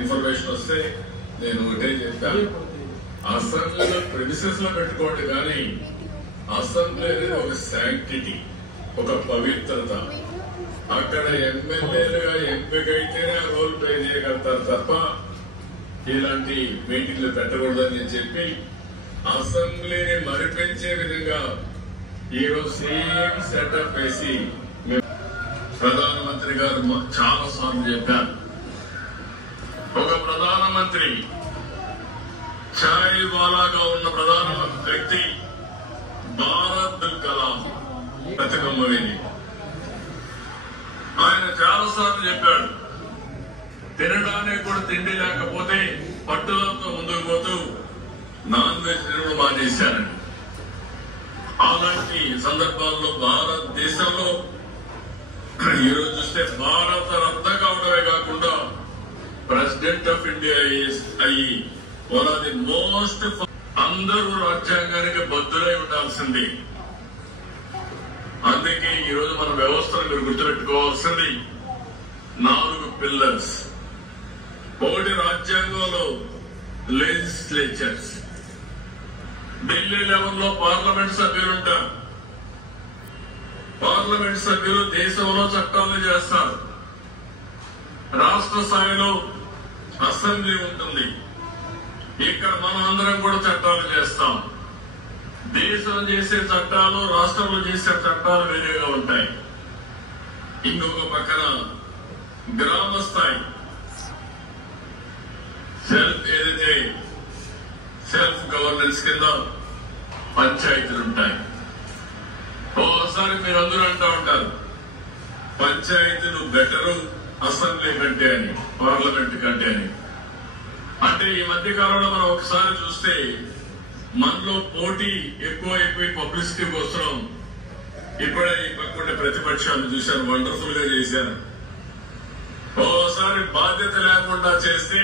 Information వస్తే నేను ఒకటే చెప్పాను, అసెంబ్లీలో ప్రిమిసెస్ లో పెట్టుకోండి, కానీ అసెంబ్లీ అనేది ఒక శాంక్టిటీ, ఒక పవిత్రత. అక్కడ ఎమ్మెల్యేలుగా ఎంపికైతేనే ఆ రోల్ ప్లే చేయగలుగుతారు తప్ప ఇలాంటి మీటింగ్లు పెట్టకూడదని చెప్పి అసెంబ్లీని మరిపించే విధంగా ఈరోజు సేమ్ సెటప్ వేసి ప్రధానమంత్రి గారు చాలా సార్లు చెప్పారు. ఒక ప్రధానమంత్రి ఛాయ్ వాలాగా ఉన్న ప్రధాన వ్యక్తి అబ్దుల్ కలాం బతుకమ్మవేది. ఆయన చాలా సార్లు చెప్పాడు, తినడానికి కూడా తిండి లేకపోతే పట్టుదలతో ముందుకు పోతూ నాన్ వెజ్ తినడం మానేశారని. అలాంటి సందర్భాల్లో భారతదేశంలో ఈరోజు చూస్తే భారత రత్న కావడమే కాకుండా ప్రెసిడెంట్ ఆఫ్ ఇండియా అయ్యి వన్ ఆఫ్ ది మోస్ట్, అందరూ రాజ్యాంగానికి బద్దులై ఉండాల్సింది. అందుకే ఈరోజు మన వ్యవస్థను మీరు గుర్తుపెట్టుకోవాల్సింది 4 పిల్లర్స్. ఒకటి రాజ్యాంగంలో లెజిస్లేచర్స్, ఢిల్లీ లెవెల్లో పార్లమెంట్ సభ్యులు ఉంటారు. పార్లమెంట్ సభ్యులు దేశంలో చట్టాలు చేస్తారు. రాష్ట్ర స్థాయిలో అసెంబ్లీ ఉంటుంది. ఇక్కడ మనం అందరం కూడా చట్టాలు చేస్తాం. దేశం చేసే చట్టాలు, రాష్ట్రంలో చేసే చట్టాలు వేరేగా ఉంటాయి. ఇంకొక పక్కన గ్రామ స్థాయి ఏదైతే సెల్ఫ్ గవర్నెన్స్ కింద పంచాయతీలు ఉంటాయి. ఓసారి మీరందరూ అంటూ ఉంటారు, పంచాయతీలు బెటరు అసెంబ్లీ కంటే అని, పార్లమెంట్ కంటే అని. అంటే ఈ మధ్య కాలంలో మనం ఒకసారి చూస్తే మనలో పోటీ ఎక్కువైపోయి పబ్లిసిటీ కోసం ఇప్పుడే ఈ పక్కన ప్రతిపక్షాలు చూశాను, వండర్ఫుల్ గా చేశారు. ఓసారి బాధ్యత లేకుండా చేస్తే